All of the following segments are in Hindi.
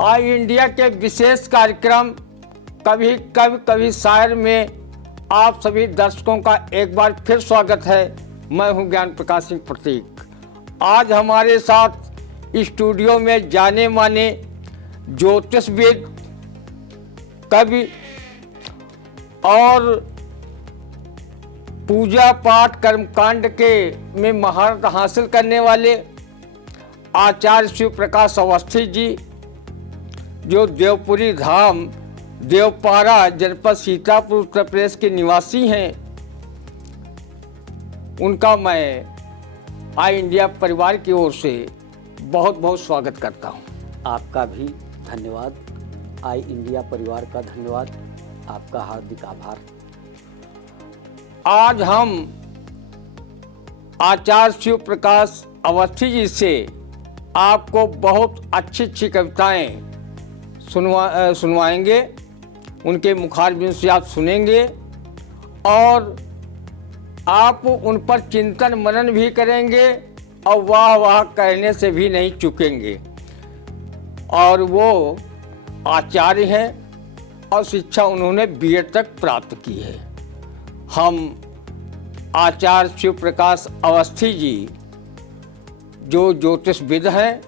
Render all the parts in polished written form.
आई इंडिया के विशेष कार्यक्रम कभी कभी कभी शायर में आप सभी दर्शकों का एक बार फिर स्वागत है। मैं हूं ज्ञान प्रकाश सिंह प्रतीक। आज हमारे साथ स्टूडियो में जाने माने ज्योतिषविद, कवि और पूजा पाठ कर्मकांड के में महारत हासिल करने वाले आचार्य शिव प्रकाश अवस्थी जी, जो देवपुरी धाम देवपारा जनपद सीतापुर उत्तर प्रदेश के निवासी हैं, उनका मैं आई इंडिया परिवार की ओर से बहुत बहुत स्वागत करता हूं। आपका भी धन्यवाद, आई इंडिया परिवार का धन्यवाद, आपका हार्दिक आभार। आज हम आचार्य शिव प्रकाश अवस्थी जी से आपको बहुत अच्छी अच्छी कविताएं सुनवाएंगे। उनके मुखारबिंद से आप सुनेंगे और आप उन पर चिंतन मनन भी करेंगे और वाह वाह कहने से भी नहीं चूकेंगे। और वो आचार्य हैं और शिक्षा उन्होंने बीएड तक प्राप्त की है। हम आचार्य शिव प्रकाश अवस्थी जी जो ज्योतिषविद हैं,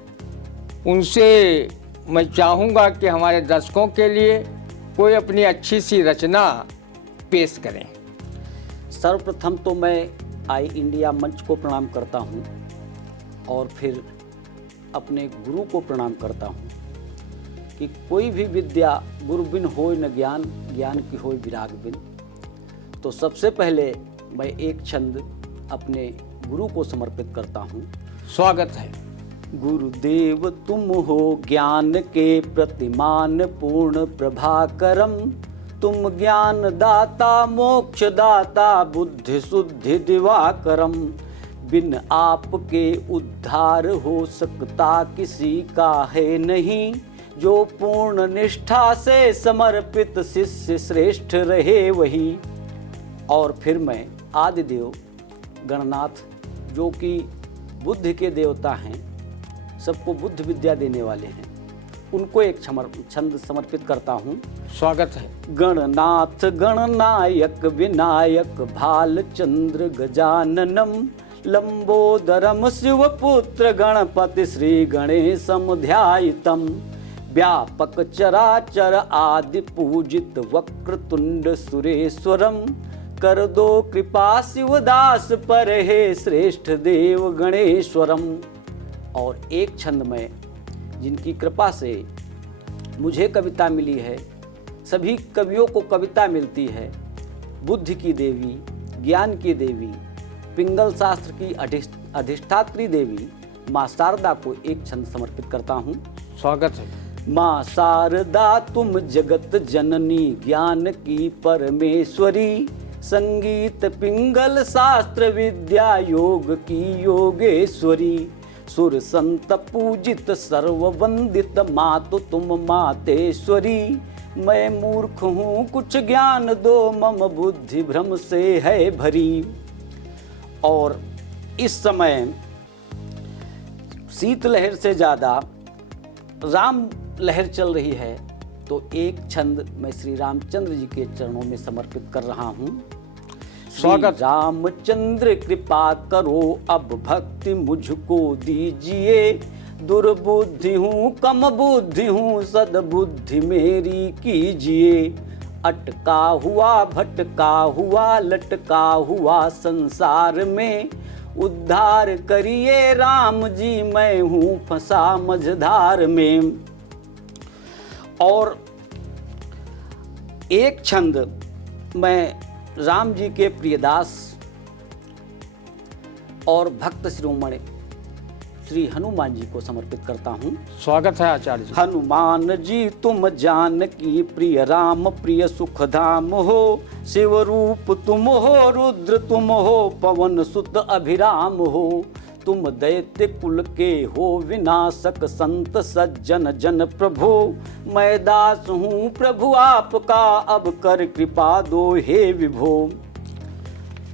उनसे मैं चाहूँगा कि हमारे दर्शकों के लिए कोई अपनी अच्छी सी रचना पेश करें। सर्वप्रथम तो मैं आई इंडिया मंच को प्रणाम करता हूँ और फिर अपने गुरु को प्रणाम करता हूँ कि कोई भी विद्या गुरु बिन होय न ज्ञान, ज्ञान की होय विराग बिन। तो सबसे पहले मैं एक छंद अपने गुरु को समर्पित करता हूँ। स्वागत है। गुरुदेव तुम हो ज्ञान के प्रतिमान पूर्ण प्रभाकरम, तुम ज्ञान दाता मोक्ष दाता बुद्धि शुद्धि दिवाकरम। बिन आपके उद्धार हो सकता किसी का है नहीं, जो पूर्ण निष्ठा से समर्पित शिष्य श्रेष्ठ रहे वही। और फिर मैं आदिदेव गणनाथ, जो कि बुद्ध के देवता हैं, सबको बुद्ध विद्या देने वाले हैं, उनको एक छंद समर्पित करता हूँ। स्वागत है। गणनाथ गणनायक विनायक भालचंद्र गजाननम, लंबोदरम शिवपुत्र गणपति श्री गणेशम ध्यायितम। व्यापक चराचर आदि पूजित वक्रतुंड सुरेश्वरम, कर दो कृपा शिवदास पर हे श्रेष्ठ देव गणेश्वरम। और एक छंद में जिनकी कृपा से मुझे कविता मिली है, सभी कवियों को कविता मिलती है, बुद्धि की देवी, ज्ञान की देवी, पिंगल शास्त्र की अधिष्ठात्री देवी माँ शारदा को एक छंद समर्पित करता हूँ। स्वागत है। माँ शारदा तुम जगत जननी, ज्ञान की परमेश्वरी, संगीत पिंगल शास्त्र विद्या योग की योगेश्वरी। सुर संत पूजित सर्ववंदित माँ तो तुम मातेश्वरी। मैं मूर्ख हूँ कुछ ज्ञान दो, मम बुद्धि भ्रम से है भरी। और इस समय शीतलहर से ज़्यादा राम लहर चल रही है, तो एक छंद मैं श्री रामचंद्र जी के चरणों में समर्पित कर रहा हूँ। स्वागत। रामचंद्र कृपा करो अब भक्ति मुझको दीजिए, दुर्बुद्धि हूँ कम बुद्धि हूँ सद्बुद्धि मेरी कीजिए। अटका हुआ भटका हुआ लटका हुआ संसार में, उद्धार करिए राम जी मैं हूँ फंसा मझधार में। और एक छंद मैं राम जी के प्रियदास और भक्त शिरोमणि श्री हनुमान जी को समर्पित करता हूँ। स्वागत है आचार्य जी। हनुमान जी तुम जानकी प्रिय, राम प्रिय सुख धाम हो। शिव रूप तुम हो, रुद्र तुम हो, पवन सुत अभिराम हो। तुम दैत्य कुल के हो विनाशक, संत सज्जन जन प्रभु। मैं दास हूँ प्रभु आपका, अब कर कृपा दो हे विभो।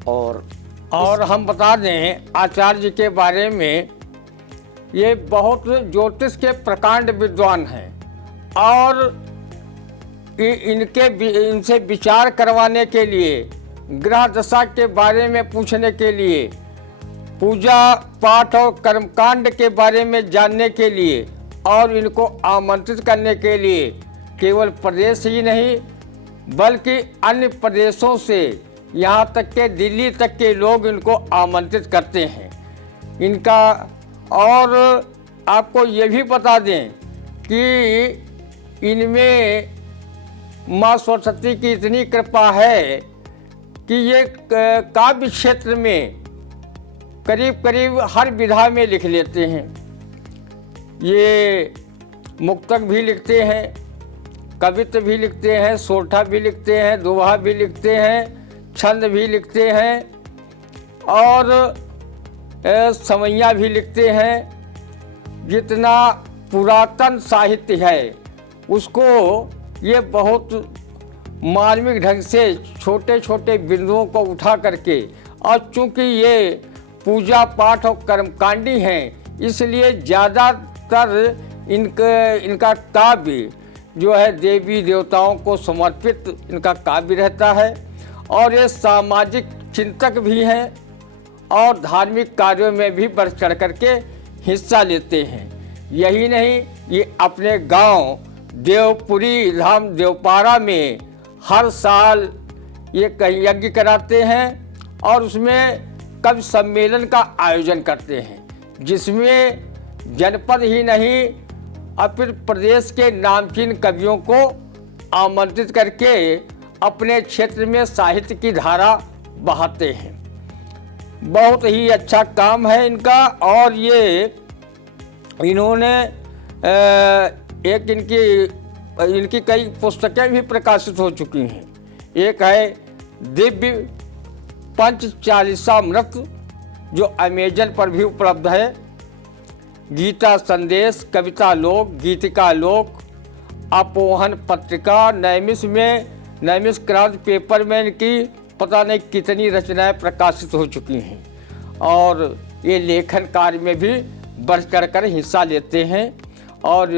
और हम बता दें आचार्य जी के बारे में, ये बहुत ज्योतिष के प्रकांड विद्वान हैं और इनसे विचार करवाने के लिए, ग्रह दशा के बारे में पूछने के लिए, पूजा पाठ और कर्मकांड के बारे में जानने के लिए और इनको आमंत्रित करने के लिए केवल प्रदेश ही नहीं बल्कि अन्य प्रदेशों से यहाँ तक के दिल्ली तक के लोग इनको आमंत्रित करते हैं। इनका और आपको ये भी बता दें कि इनमें माँ सरस्वती की इतनी कृपा है कि ये काव्य क्षेत्र में करीब करीब हर विधा में लिख लेते हैं। ये मुक्तक भी लिखते हैं, कवित्व भी लिखते हैं, सोरठा भी लिखते हैं, दोहा भी लिखते हैं, छंद भी लिखते हैं और समैया भी लिखते हैं। जितना पुरातन साहित्य है उसको ये बहुत मार्मिक ढंग से छोटे छोटे बिंदुओं को उठा करके, और चूँकि ये पूजा पाठ और कर्मकांडी हैं इसलिए ज़्यादातर इनका काव्य जो है देवी देवताओं को समर्पित इनका काव्य रहता है। और ये सामाजिक चिंतक भी हैं और धार्मिक कार्यों में भी बढ़ चढ़ करके हिस्सा लेते हैं। यही नहीं, ये अपने गांव देवपुरी धाम देवपारा में हर साल ये कहीं यज्ञ कराते हैं और उसमें कवि सम्मेलन का आयोजन करते हैं, जिसमें जनपद ही नहीं अपितु प्रदेश के नामचीन कवियों को आमंत्रित करके अपने क्षेत्र में साहित्य की धारा बहाते हैं। बहुत ही अच्छा काम है इनका। और ये इन्होंने एक इनकी कई पुस्तकें भी प्रकाशित हो चुकी हैं। एक है दिव्य पंचचालीसामृत जो अमेजन पर भी उपलब्ध है, गीता संदेश, कविता लोक, गीतिका लोक, अपोहन पत्रिका, नैमिष क्रांति पेपर में इनकी पता नहीं कितनी रचनाएं प्रकाशित हो चुकी हैं। और ये लेखन कार्य में भी बढ़ चढ़ कर हिस्सा लेते हैं और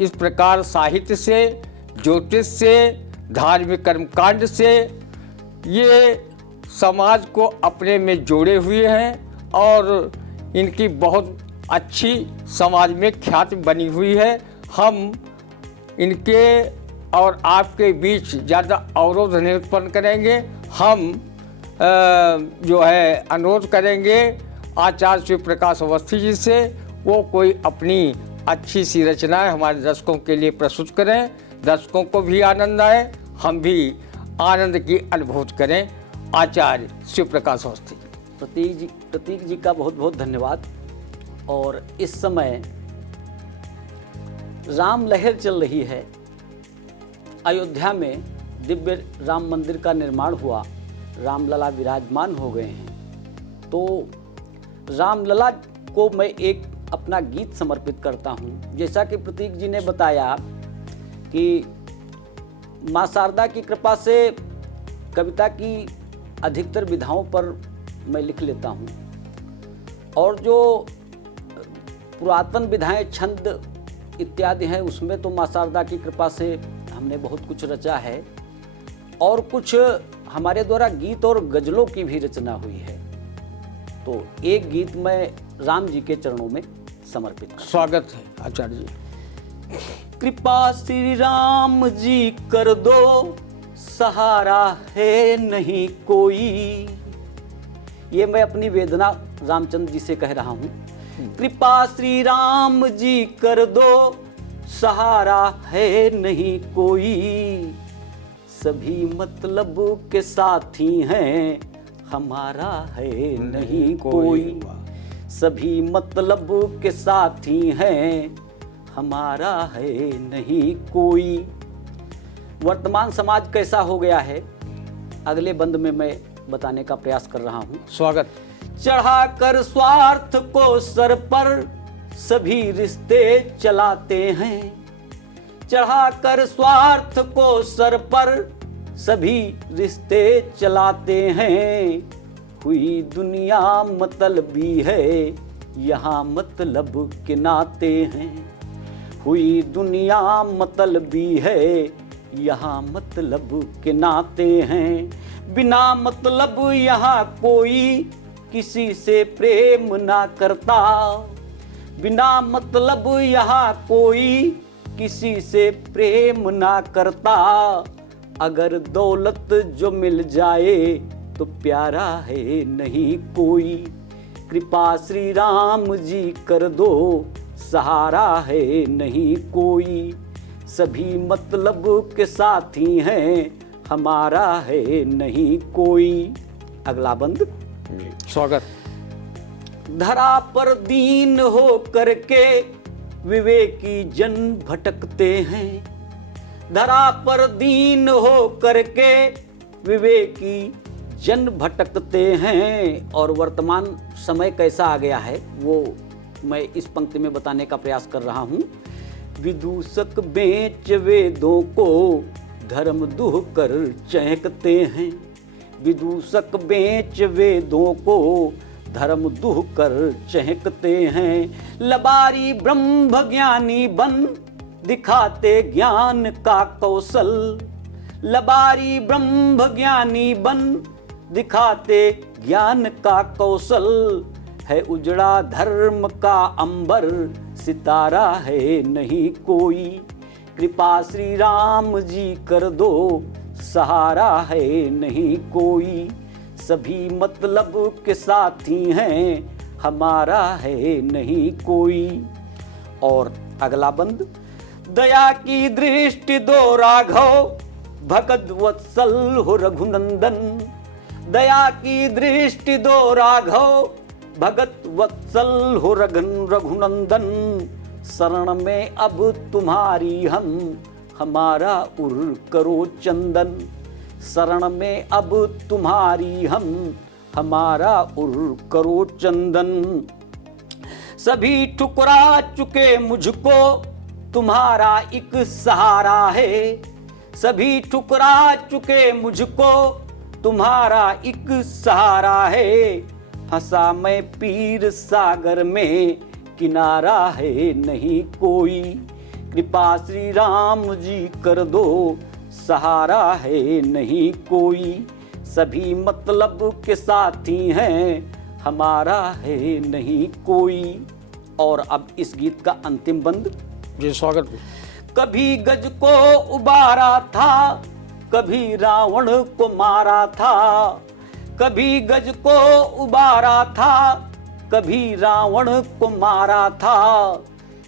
इस प्रकार साहित्य से, ज्योतिष से, धार्मिक कर्मकांड से ये समाज को अपने में जोड़े हुए हैं और इनकी बहुत अच्छी समाज में ख्याति बनी हुई है। हम इनके और आपके बीच ज़्यादा अवरोध नहीं उत्पन्न करेंगे। हम जो है अनुरोध करेंगे आचार्य शिव प्रकाश अवस्थी जी से, वो कोई अपनी अच्छी सी रचनाएं हमारे दर्शकों के लिए प्रस्तुत करें, दर्शकों को भी आनंद आए, हम भी आनंद की अनुभूति करें। आचार्य शिव प्रकाश अवस्थी। प्रतीक जी का बहुत बहुत धन्यवाद। और इस समय राम लहर चल रही है। अयोध्या में दिव्य राम मंदिर का निर्माण हुआ, रामलला विराजमान हो गए हैं। तो रामलला को मैं एक अपना गीत समर्पित करता हूँ। जैसा कि प्रतीक जी ने बताया कि माँ शारदा की कृपा से कविता की अधिकतर विधाओं पर मैं लिख लेता हूँ और जो पुरातन विधाएं, छंद इत्यादि हैं उसमें तो माँ शारदा की कृपा से हमने बहुत कुछ रचा है और कुछ हमारे द्वारा गीत और गजलों की भी रचना हुई है। तो एक गीत मैं राम जी के चरणों में समर्पित करता हूं। स्वागत है आचार्य जी। कृपा श्री राम जी कर दो, सहारा है नहीं कोई। ये मैं अपनी वेदना रामचंद्र जी से कह रहा हूँ। कृपा श्री राम जी कर दो, सहारा है नहीं कोई। सभी मतलब के साथी हैं, हमारा है नहीं कोई। सभी मतलब के साथी हैं, हमारा है नहीं कोई। वर्तमान समाज कैसा हो गया है, अगले बंद में मैं बताने का प्रयास कर रहा हूँ। स्वागत। चढ़ाकर स्वार्थ को सर पर सभी रिश्ते चलाते हैं। चढ़ाकर स्वार्थ को सर पर सभी रिश्ते चलाते हैं। हुई दुनिया मतलबी है, यहाँ मतलब के नाते हैं। हुई दुनिया मतलबी है, यहाँ मतलब के नाते हैं। बिना मतलब यहाँ कोई किसी से प्रेम ना करता, बिना मतलब यहाँ कोई किसी से प्रेम ना करता। अगर दौलत जो मिल जाए तो प्यारा है नहीं कोई, कृपा श्री राम जी कर दो, सहारा है नहीं कोई। सभी मतलब के साथी हैं, हमारा है नहीं कोई। अगला बंद। स्वागत। धरा पर दीन हो करके विवेकी जन भटकते हैं, धरा पर दीन हो करके विवेकी जन भटकते हैं। और वर्तमान समय कैसा आ गया है वो मैं इस पंक्ति में बताने का प्रयास कर रहा हूँ। विदूषक बेच वेदों को धर्म दुह कर चहकते हैं, विदूषक बेच वेदों को धर्म दुह कर चहकते हैं। लबारी ब्रह्म ज्ञानी बन दिखाते ज्ञान का कौशल, लबारी ब्रह्म ज्ञानी बन दिखाते ज्ञान का कौशल। है उजड़ा धर्म का अंबर, सितारा है नहीं कोई, कृपा श्री राम जी कर दो, सहारा है नहीं कोई। सभी मतलब के साथी हैं, हमारा है नहीं कोई। और अगला बंद। दया की दृष्टि दो राघव, भगत वत्सल हो रघुनंदन, दया की दृष्टि दो राघव, भगत वत्सल हो रघुनंदन। शरण में अब तुम्हारी हम, हमारा उर करो चंदन, शरण में अब तुम्हारी हम, हमारा उर करो चंदन। सभी ठुकरा चुके मुझको, तुम्हारा एक सहारा है, सभी ठुकरा चुके मुझको, तुम्हारा एक सहारा है। हंसा मैं पीर सागर में, किनारा है नहीं कोई, कृपा श्री राम जी कर दो, सहारा है नहीं कोई। सभी मतलब के साथी हैं, हमारा है नहीं कोई। और अब इस गीत का अंतिम बंद। जी स्वागत। कभी गज को उबारा था, कभी रावण को मारा था, कभी गज को उबारा था, कभी रावण को मारा था।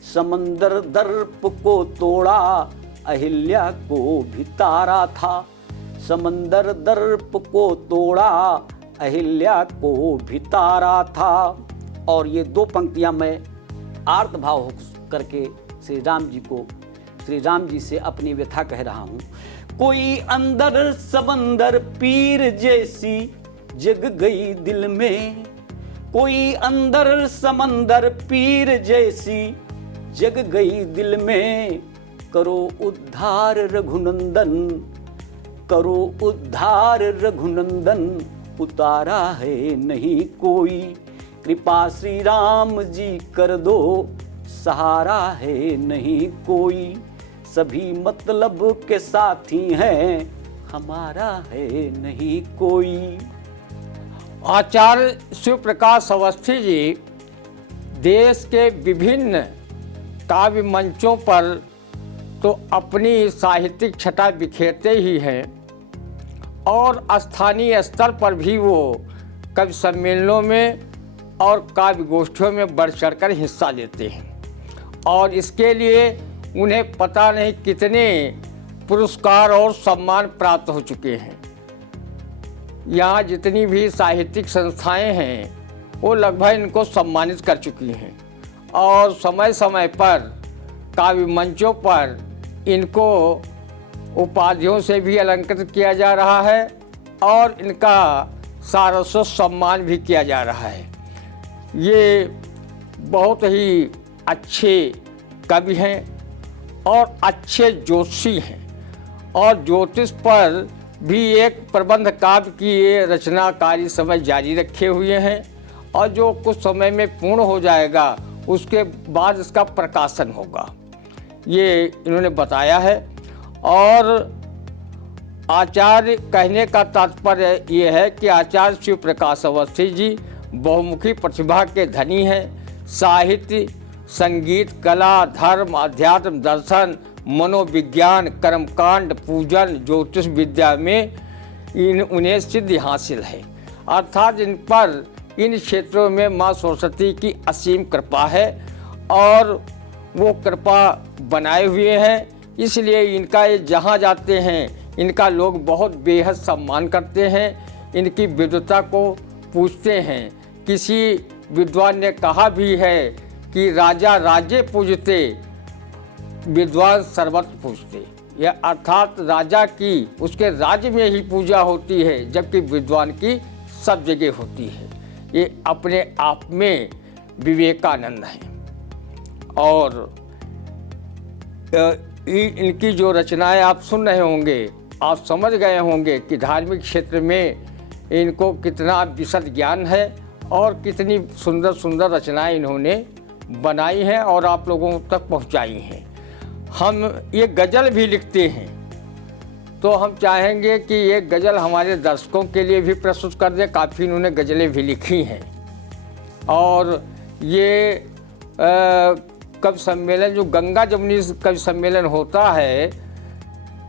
समंदर दर्प को तोड़ा, अहिल्या को भी तारा था, समंदर दर्प को तोड़ा, अहिल्या को भी तारा था। और ये दो पंक्तियां मैं आर्त भाव करके श्री राम जी से अपनी व्यथा कह रहा हूं। कोई अंदर समंदर पीर जैसी जग गई दिल में, कोई अंदर समंदर पीर जैसी जग गई दिल में। करो उद्धार रघुनंदन, करो उद्धार रघुनंदन, उतारा है नहीं कोई, कृपा श्री राम जी कर दो, सहारा है नहीं कोई। सभी मतलब के साथी हैं, हमारा है नहीं कोई। आचार्य शिव प्रकाश अवस्थी जी देश के विभिन्न काव्य मंचों पर तो अपनी साहित्यिक छटा बिखेरते ही हैं और स्थानीय स्तर पर भी वो कवि सम्मेलनों में और काव्य गोष्ठियों में बढ़ चढ़कर हिस्सा लेते हैं। और इसके लिए उन्हें पता नहीं कितने पुरस्कार और सम्मान प्राप्त हो चुके हैं। यहाँ जितनी भी साहित्यिक संस्थाएं हैं वो लगभग इनको सम्मानित कर चुकी हैं और समय समय पर काव्य मंचों पर इनको उपाधियों से भी अलंकृत किया जा रहा है और इनका सारस्वत सम्मान भी किया जा रहा है। ये बहुत ही अच्छे कवि हैं और अच्छे ज्योतिषी हैं और ज्योतिष पर भी एक प्रबंध काव्य की ये रचना कार्य समय जारी रखे हुए हैं और जो कुछ समय में पूर्ण हो जाएगा उसके बाद इसका प्रकाशन होगा। ये इन्होंने बताया है। और आचार्य कहने का तात्पर्य ये है कि आचार्य शिव प्रकाश अवस्थी जी बहुमुखी प्रतिभा के धनी हैं। साहित्य, संगीत, कला, धर्म, अध्यात्म, दर्शन, मनोविज्ञान, कर्मकांड, पूजन, ज्योतिष विद्या में उन्हें सिद्धि हासिल है। अर्थात इन क्षेत्रों में माँ सरस्वती की असीम कृपा है और वो कृपा बनाए हुए हैं। इसलिए इनका ये जहाँ जाते हैं इनका लोग बहुत बेहद सम्मान करते हैं। इनकी विद्वता को पूछते हैं। किसी विद्वान ने कहा भी है कि राजा राजे पूजते, विद्वान सर्वत्र पूजते। यह अर्थात राजा की उसके राज्य में ही पूजा होती है, जबकि विद्वान की सब जगह होती है। ये अपने आप में विवेकानंद हैं। और इनकी जो रचनाएं आप सुन रहे होंगे, आप समझ गए होंगे कि धार्मिक क्षेत्र में इनको कितना विशद ज्ञान है और कितनी सुंदर सुंदर रचनाएं इन्होंने बनाई हैं और आप लोगों तक पहुंचाई हैं। हम ये गज़ल भी लिखते हैं, तो हम चाहेंगे कि ये गज़ल हमारे दर्शकों के लिए भी प्रस्तुत कर दें। काफ़ी इन्होंने गज़लें भी लिखी हैं। और ये कवि सम्मेलन जो गंगा जमुनी कवि सम्मेलन होता है,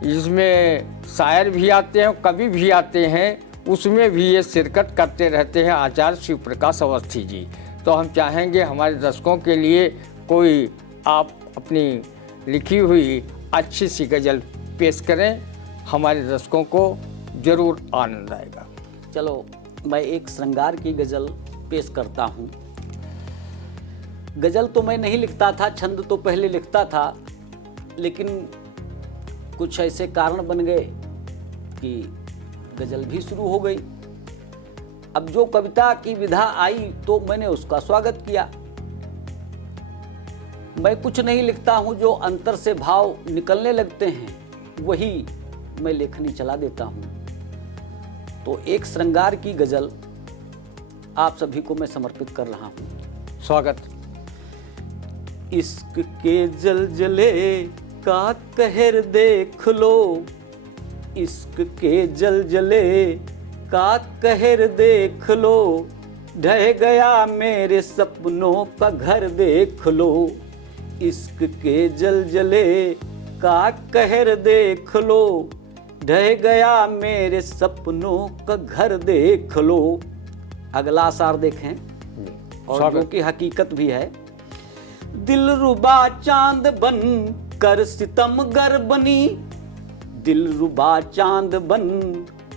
जिसमें शायर भी आते हैं, कवि भी आते हैं, उसमें भी ये शिरकत करते रहते हैं आचार्य शिव प्रकाश अवस्थी जी। तो हम चाहेंगे हमारे दर्शकों के लिए कोई आप अपनी लिखी हुई अच्छी सी गज़ल पेश करें, हमारे दर्शकों को ज़रूर आनंद आएगा। चलो मैं एक श्रृंगार की गज़ल पेश करता हूँ। गज़ल तो मैं नहीं लिखता था, छंद तो पहले लिखता था, लेकिन कुछ ऐसे कारण बन गए कि गज़ल भी शुरू हो गई। अब जो कविता की विधा आई तो मैंने उसका स्वागत किया। मैं कुछ नहीं लिखता हूँ, जो अंतर से भाव निकलने लगते हैं वही मैं लेखनी चला देता हूँ। तो एक श्रृंगार की गज़ल आप सभी को मैं समर्पित कर रहा हूँ। स्वागत। इश्क के जलजले का कहर देख लो, इश्क के जलजले का कहर देख लो, ढह गया मेरे सपनों का घर देख लो। इश्क के जलजले का कहर देख लो, ढह गया मेरे सपनों का घर देख लो। अगला आसार देखें, और जो कि हकीकत भी है। दिलरुबा चांद बन कर सितमगर बनी, दिलरुबा चांद बन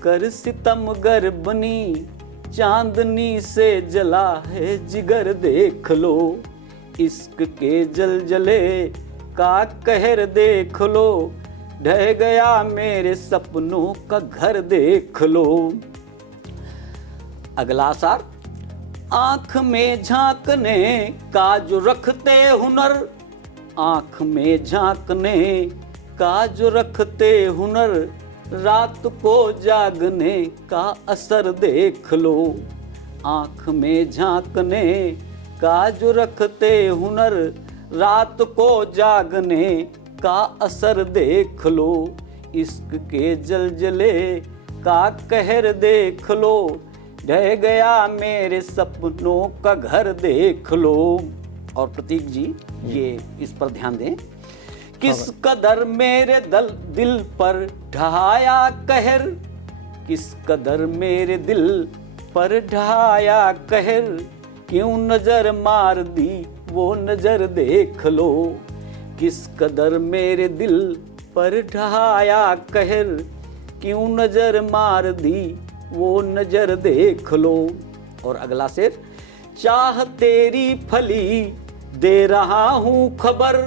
कर सितमगर बनी, चांदनी से जला है जिगर देख लो। इश्क के जलजले का कहर देख लो, ढह गया मेरे सपनों का घर देख लो। अगला सार। आंख में झांकने का जो रखते हुनर, आंख में झांकने का जो रखते हुनर, रात को जागने का असर देख लो। आंख में झांकने का जो रखते हुनर, रात को जागने का असर देख लो। इश्क के जलजले का कहर देख लो, ढह गया मेरे सपनों का घर देख लो। और प्रतीक जी ये इस पर ध्यान दें। किस कदर मेरे दिल पर ढहाया कहर, किस कदर मेरे दिल पर ढहाया कहर, क्यों नजर मार दी वो नजर देख लो। किस कदर मेरे दिल पर ढहाया कहर, क्यों नजर मार दी वो नजर देख लो। और अगला शेर। चाह तेरी फली दे रहा हूँ खबर,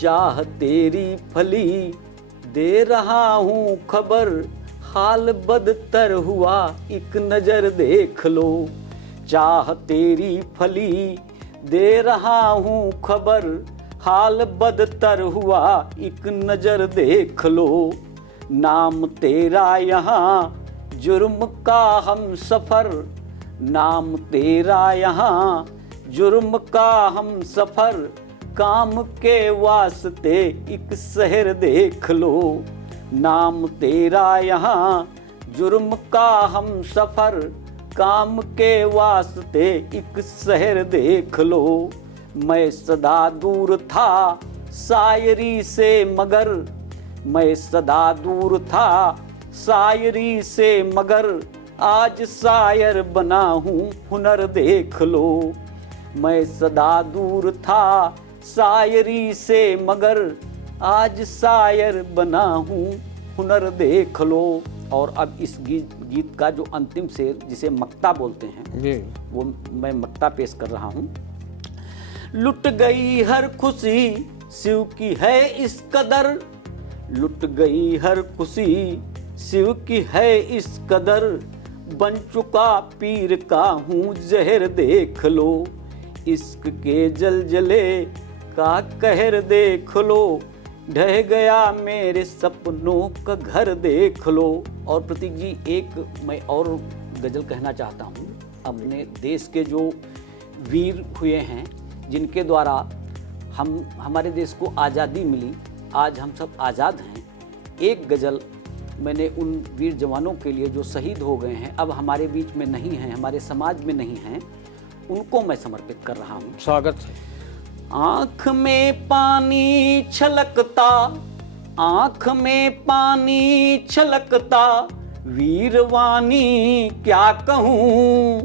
चाह तेरी फली दे रहा हूँ खबर, हाल बदतर हुआ एक नजर देख लो। चाह तेरी फली दे रहा हूँ खबर, हाल बदतर हुआ एक नजर देख लो। नाम तेरा यहाँ जुर्म का हम सफर, नाम तेरा यहाँ जुर्म का हम सफर, काम के वास्ते एक शहर देख लो, नाम तेरा यहाँ जुर्म का हम सफर, काम के वास्ते एक शहर देख लो। मैं सदा दूर था शायरी से मगर, मैं सदा दूर था शायरी से मगर, आज शायर बना हूँ हुनर देख लो। मैं सदा दूर था शायरी से मगर, आज शायर बना हूँ हुनर देख लो। और अब इस गीत का जो अंतिम शेर जिसे मक्ता बोलते हैं जी। वो मैं मक्ता पेश कर रहा हूँ। लुट गई हर खुशी शिव की है इस कदर, लुट गई हर खुशी शिव की है इस कदर, बन चुका पीर का हूँ जहर देख लो। इश्क के जलजले का कहर देख लो, ढह गया मेरे सपनों का घर देख लो। और प्रतीक जी एक मैं और गज़ल कहना चाहता हूँ। अपने देश के जो वीर हुए हैं जिनके द्वारा हमारे देश को आज़ादी मिली, आज हम सब आज़ाद हैं, एक गज़ल मैंने उन वीर जवानों के लिए जो शहीद हो गए हैं, अब हमारे बीच में नहीं हैं, हमारे समाज में नहीं हैं, उनको मैं समर्पित कर रहा हूँ। स्वागत है। आँख में पानी छलकता, आँख में पानी छलकता, वीरवानी क्या कहूँ।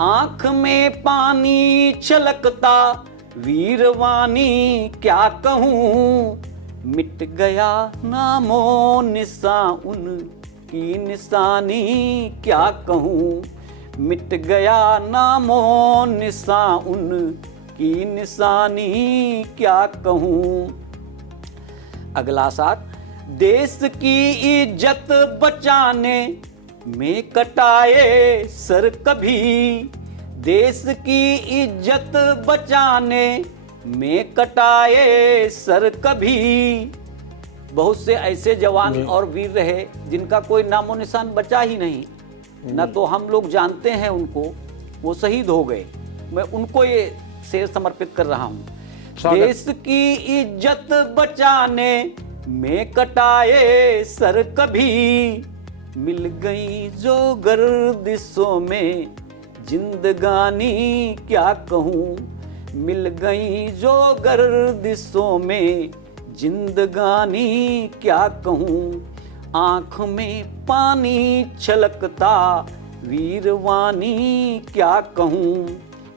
आँख में पानी छलकता, वीरवानी क्या कहूँ। मिट गया नामो निशान उनकी निशानी क्या कहूँ। मिट गया नामो निशान उनकी निशानी क्या कहूँ। अगला साथ, देश की इज्जत बचाने में कटाए सर कभी, देश की इज्जत बचाने में कटाए सर कभी। बहुत से ऐसे जवान और वीर रहे जिनका कोई नामो निशान बचा ही नहीं, न तो हम लोग जानते हैं उनको, वो शहीद हो गए। मैं उनको ये शेर समर्पित कर रहा हूँ। देश की इज्जत बचाने में कटाए सर कभी, मिल गई जो गर्दिशों में जिंदगानी क्या कहूँ। मिल गई जो गर्दिशों में जिंदगानी क्या कहूँ। आँख में पानी छलकता, वीरवानी क्या कहूँ।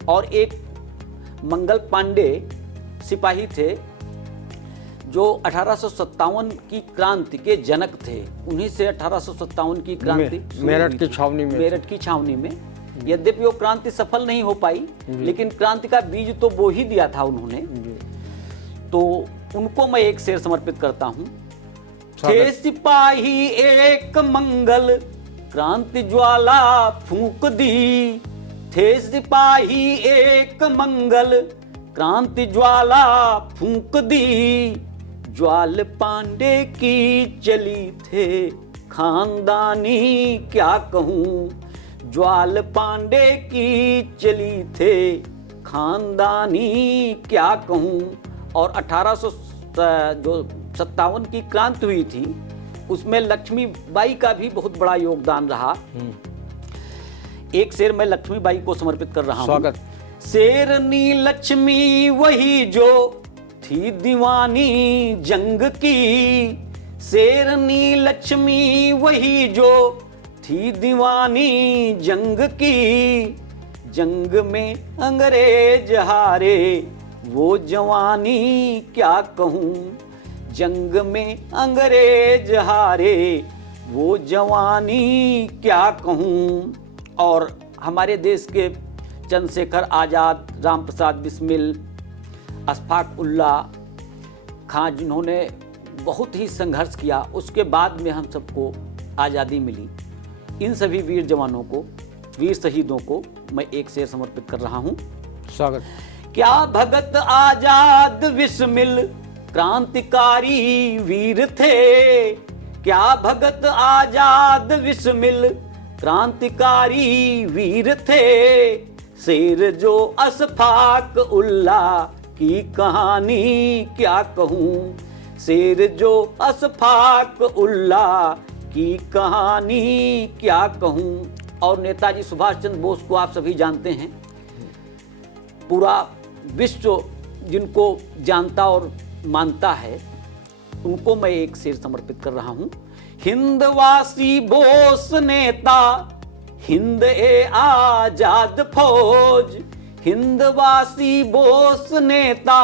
और एक मंगल पांडे सिपाही थे जो 1857 की क्रांति के जनक थे। उन्हीं से 1857 की क्रांति मेरठ की छावनी में, मेरठ की छावनी में। यद्यपि वो क्रांति सफल नहीं हो पाई, लेकिन क्रांति का बीज तो बो ही दिया था उन्होंने। तो उनको मैं एक शेर समर्पित करता हूँ। थे सिपाही एक मंगल क्रांति ज्वाला फूंक दी, थे सिपाही एक मंगल क्रांति ज्वाला फूंक दी। ज्वाल पांडे की चली थे खानदानी क्या कहूँ। ज्वाल पांडे की चली थे खानदानी क्या कहूँ। और 1857 की क्रांति हुई थी, उसमें लक्ष्मीबाई का भी बहुत बड़ा योगदान रहा। एक शेर मैं लक्ष्मीबाई को समर्पित कर रहा हूँ। स्वागत। शेरनी लक्ष्मी वही जो थी दीवानी जंग की, शेरनी लक्ष्मी वही जो थी दीवानी जंग की। जंग में अंग्रेज हारे वो जवानी क्या कहूँ। जंग में अंग्रेज हारे वो जवानी क्या कहूँ। और हमारे देश के चंद्रशेखर आज़ाद, राम प्रसाद बिस्मिल, अशफाक उल्लाह खां, जिन्होंने बहुत ही संघर्ष किया, उसके बाद में हम सबको आज़ादी मिली। इन सभी वीर जवानों को, वीर शहीदों को मैं एक शेर समर्पित कर रहा हूँ। स्वागत। क्या भगत आजाद बिस्मिल क्रांतिकारी वीर थे, क्या भगत आजाद बिस्मिल क्रांतिकारी वीर थे। शेर जो अशफाक उल्लाह की कहानी क्या कहूँ, शेर जो अशफाक उल्ला की कहानी क्या कहूँ। और नेताजी सुभाष चंद्र बोस को आप सभी जानते हैं, पूरा विश्व जिनको जानता और मानता है, उनको मैं एक शेर समर्पित कर रहा हूं। हिंदवासी बोस नेता, हिंद ए आजाद फौज, हिंदवासी बोस नेता,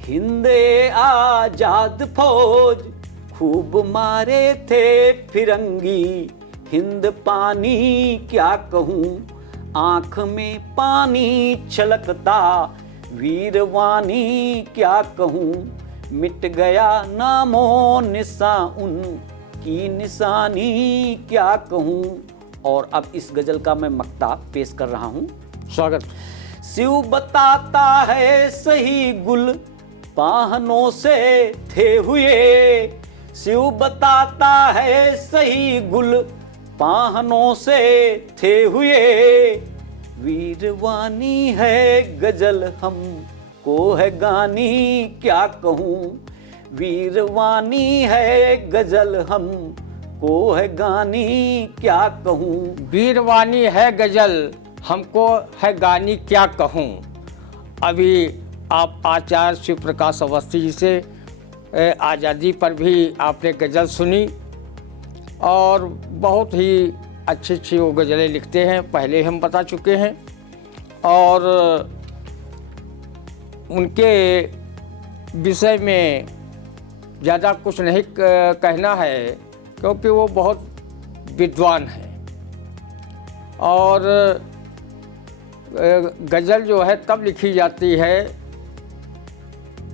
हिंद ए आजाद फौज, खूब मारे थे फिरंगी हिंद पानी क्या कहूँ, आंख में पानी छलकता वीरवानी क्या कहूँ, मिट गया नामो निशा उनकी निशानी क्या कहूँ। और अब इस गजल का मैं मक्ता पेश कर रहा हूँ। स्वागत। शिव बताता है सही गुल पाहनों से थे हुए, शिव बताता है सही गुल पाहनों से थे हुए, वीरवानी है गजल हम को है गानी क्या कहूँ, वीरवानी है गजल हम को है गानी क्या कहूँ। वीरवानी है गजल हमको है गानी क्या कहूँ। अभी आप आचार्य शिव प्रकाश अवस्थी जी से आज़ादी पर भी आपने गज़ल सुनी और बहुत ही अच्छी अच्छी वो गज़लें लिखते हैं, पहले हम बता चुके हैं। और उनके विषय में ज़्यादा कुछ नहीं कहना है, क्योंकि वो बहुत विद्वान हैं। और गज़ल जो है तब लिखी जाती है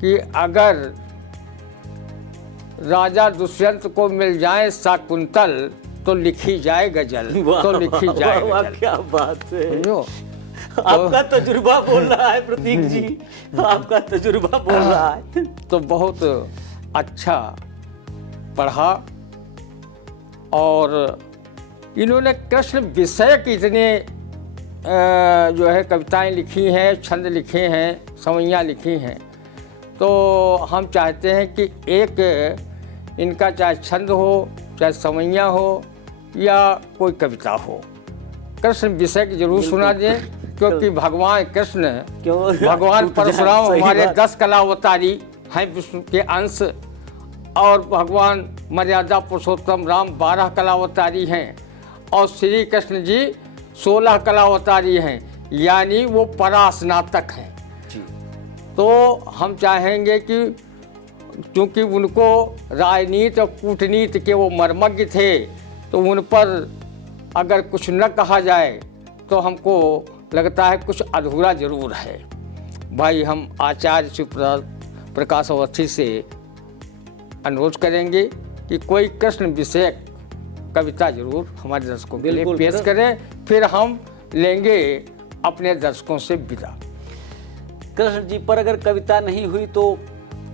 कि अगर राजा दुष्यंत को मिल जाए शाकुंतल तो लिखी जाए गज़ल, तो लिखी जाए गज़ल। क्या बात है, समझो। आपका तजुर्बा बोल रहा है प्रतीक जी, आपका तजुर्बा बोल रहा है। तो बहुत अच्छा पढ़ा। और इन्होंने कृष्ण विषय की इतने जो है कविताएं लिखी हैं, छंद लिखे हैं, सवैयाँ लिखी हैं। तो हम चाहते हैं कि एक इनका चाहे छंद हो, चाहे सवैयाँ हो या कोई कविता हो, कृष्ण विषय की जरूर सुना दें, क्योंकि भगवान कृष्ण, भगवान परशुराम हमारे 10 कला अवतारी हैं विष्णु के अंश, और भगवान मर्यादा पुरुषोत्तम राम 12 कला अवतारी हैं, और श्री कृष्ण जी 16 कला अवतारी हैं, यानी वो परास्नातक हैं। तो हम चाहेंगे कि क्योंकि उनको राजनीति और कूटनीति के वो मर्मज्ञ थे, तो उन पर अगर कुछ न कहा जाए तो हमको लगता है कुछ अधूरा जरूर है। भाई हम आचार्य शिव प्रकाश अवस्थी से अनुरोध करेंगे कि कोई कृष्ण विषयक कविता जरूर हमारे दर्शकों के लिए पेश करें, फिर हम लेंगे अपने दर्शकों से विदा। कृष्ण जी पर अगर कविता नहीं हुई तो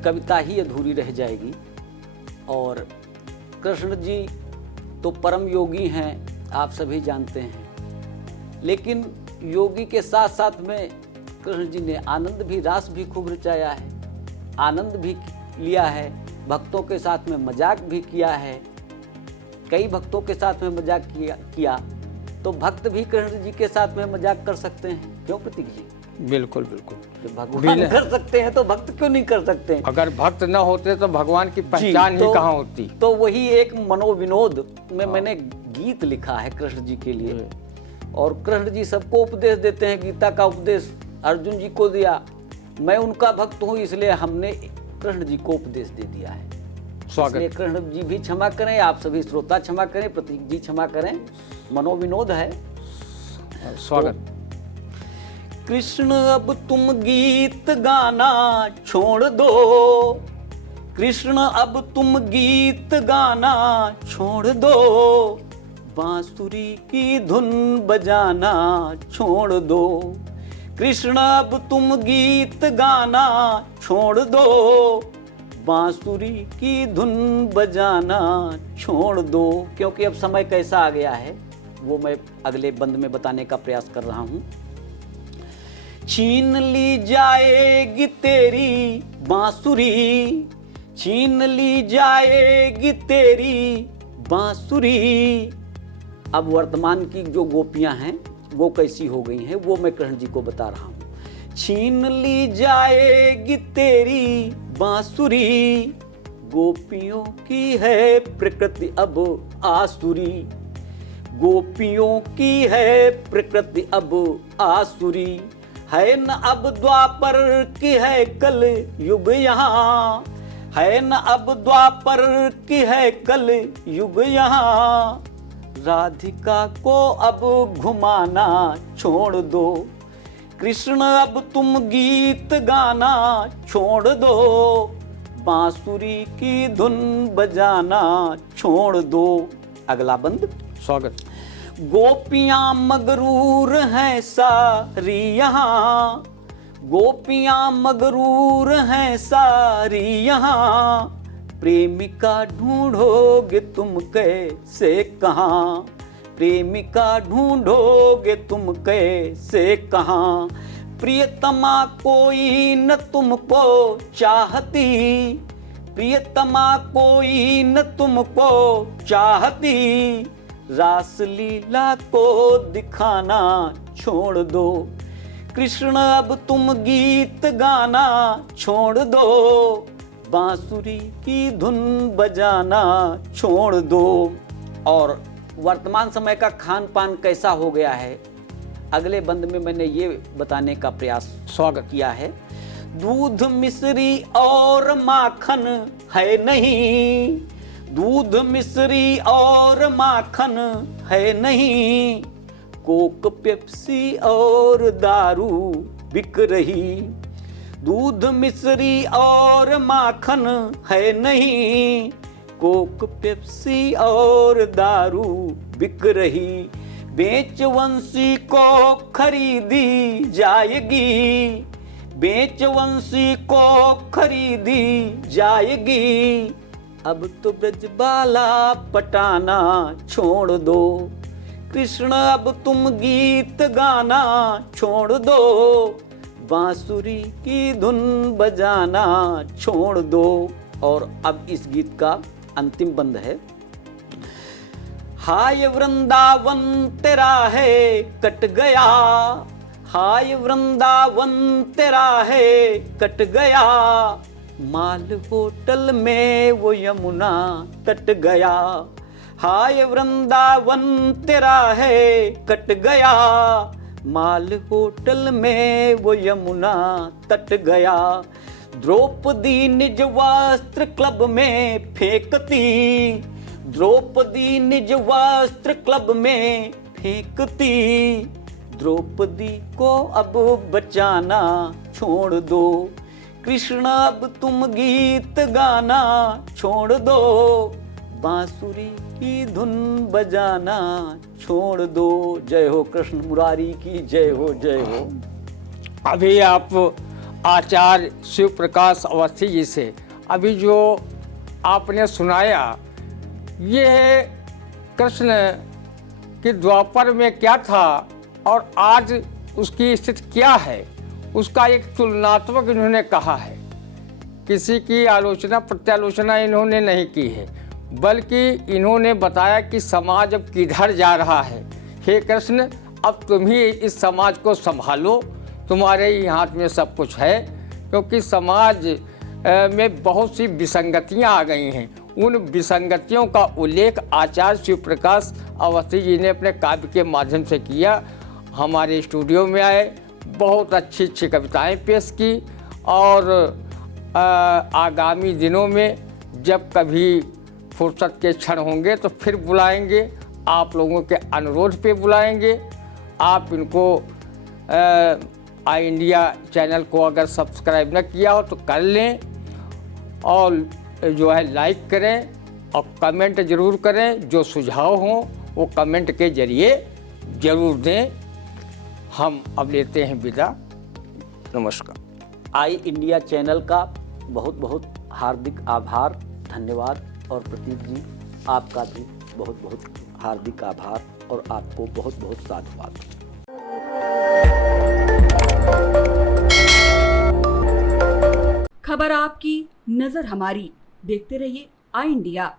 कविता ही अधूरी रह जाएगी। और कृष्ण जी तो परम योगी हैं, आप सभी जानते हैं, लेकिन योगी के साथ साथ में कृष्ण जी ने आनंद भी, रास भी खूब रचाया है, आनंद भी लिया है, भक्तों के साथ में मजाक भी किया है, कई भक्तों के साथ में मजाक किया। तो भक्त भी कृष्ण जी के साथ में मजाक कर सकते हैं, क्यों प्रतीक जी? बिल्कुल बिल्कुल। भगवान कर सकते हैं तो भक्त क्यों नहीं कर सकते? अगर भक्त न होते तो भगवान की पहचान ही कहाँ होती। तो वही एक मनोविनोद में मैंने गीत लिखा है कृष्ण जी के लिए। और कृष्ण जी सबको उपदेश देते हैं, गीता का उपदेश अर्जुन जी को दिया। मैं उनका भक्त हूँ, इसलिए हमने कृष्ण जी को उपदेश दे दिया है। स्वागत। कृष्ण जी भी क्षमा करें, आप सभी श्रोता क्षमा करें, प्रतीक जी क्षमा करें, मनोविनोद है। स्वागत। कृष्ण अब तुम गीत गाना छोड़ दो, कृष्ण अब तुम गीत गाना छोड़ दो, बांसुरी की धुन बजाना छोड़ दो, कृष्ण अब तुम गीत गाना छोड़ दो, बांसुरी की धुन बजाना छोड़ दो। क्योंकि अब समय कैसा आ गया है वो मैं अगले बंद में बताने का प्रयास कर रहा हूँ। छीन ली जाएगी तेरी बांसुरी, छीन ली जाएगी तेरी बांसुरी। अब वर्तमान की जो गोपियां हैं वो कैसी हो गई हैं वो मैं कृष्ण जी को बता रहा हूं। छीन ली जाएगी तेरी बांसुरी, गोपियों की है प्रकृति अब आसुरी, गोपियों की है प्रकृति अब आसुरी। है न अब द्वापर की है कल युग यहाँ, है न अब द्वापर की है कल युग यहाँ। राधिका को अब घुमाना छोड़ दो, कृष्ण अब तुम गीत गाना छोड़ दो, बांसुरी की धुन बजाना छोड़ दो। अगला बंद। स्वागत। गोपियां मगरूर हैं सारी यहाँ, गोपियां मगरूर हैं सारी यहाँ। प्रेमिका ढूंढोगे तुम कैसे कहाँ, प्रेमिका ढूंढोगे तुम कैसे कहाँ। प्रियतमा कोई न तुमको चाहती, प्रियतमा कोई न तुमको चाहती। रासलीला को दिखाना छोड़ दो, कृष्ण अब तुम गीत गाना छोड़ दो, बांसुरी की धुन बजाना छोड़ दो। और वर्तमान समय का खान पान कैसा हो गया है, अगले बंद में मैंने ये बताने का प्रयास स्वागत किया है। दूध मिश्री और माखन है नहीं, दूध मिश्री और माखन है नहीं। कोक पेप्सी और दारू बिक रही, दूध मिश्री और माखन है नहीं। कोक पेप्सी और दारू बिक रही। बेचवंशी को खरीदी जाएगी, बेचवंशी को खरीदी जाएगी। अब तो ब्रजबाला पटाना छोड़ दो, कृष्ण अब तुम गीत गाना छोड़ दो, बांसुरी की धुन बजाना छोड़ दो। और अब इस गीत का अंतिम बंद है। हाय वृंदावन तेरा है कट गया, हाय वृंदावन तेरा है कट गया। माल होटल में वो यमुना तट गया, हाय वृंदावन तेरा है कट गया। माल होटल में वो यमुना तट गया। द्रौपदी निज वस्त्र क्लब में फेंकती, द्रौपदी निज वस्त्र क्लब में फेंकती। द्रौपदी को अब बचाना छोड़ दो, कृष्ण अब तुम गीत गाना छोड़ दो, बांसुरी की धुन बजाना छोड़ दो। जय हो कृष्ण मुरारी की जय हो, जय हो। अभी आप आचार्य शिव प्रकाश अवस्थी जी से अभी जो आपने सुनाया, ये है कृष्ण कि द्वापर में क्या था और आज उसकी स्थिति क्या है, उसका एक तुलनात्मक इन्होंने कहा है। किसी की आलोचना प्रत्यालोचना इन्होंने नहीं की है, बल्कि इन्होंने बताया कि समाज अब किधर जा रहा है। हे कृष्ण, अब तुम ही इस समाज को संभालो, तुम्हारे ही हाथ में सब कुछ है, क्योंकि समाज में बहुत सी विसंगतियां आ गई हैं। उन विसंगतियों का उल्लेख आचार्य शिव प्रकाश अवस्थी जी ने अपने काव्य के माध्यम से किया। हमारे स्टूडियो में आए, बहुत अच्छी अच्छी कविताएं पेश की, और आगामी दिनों में जब कभी फुर्सत के क्षण होंगे तो फिर बुलाएंगे, आप लोगों के अनुरोध पे बुलाएंगे। आप इनको आई इंडिया चैनल को अगर सब्सक्राइब न किया हो तो कर लें, और जो है लाइक करें और कमेंट ज़रूर करें। जो सुझाव हों वो कमेंट के ज़रिए ज़रूर दें। हम अब लेते हैं विदा, नमस्कार। आई इंडिया चैनल का बहुत बहुत हार्दिक आभार, धन्यवाद। और प्रतीक जी, आपका भी बहुत बहुत हार्दिक आभार और आपको बहुत बहुत साधुवाद। खबर आपकी, नजर हमारी। देखते रहिए आई इंडिया।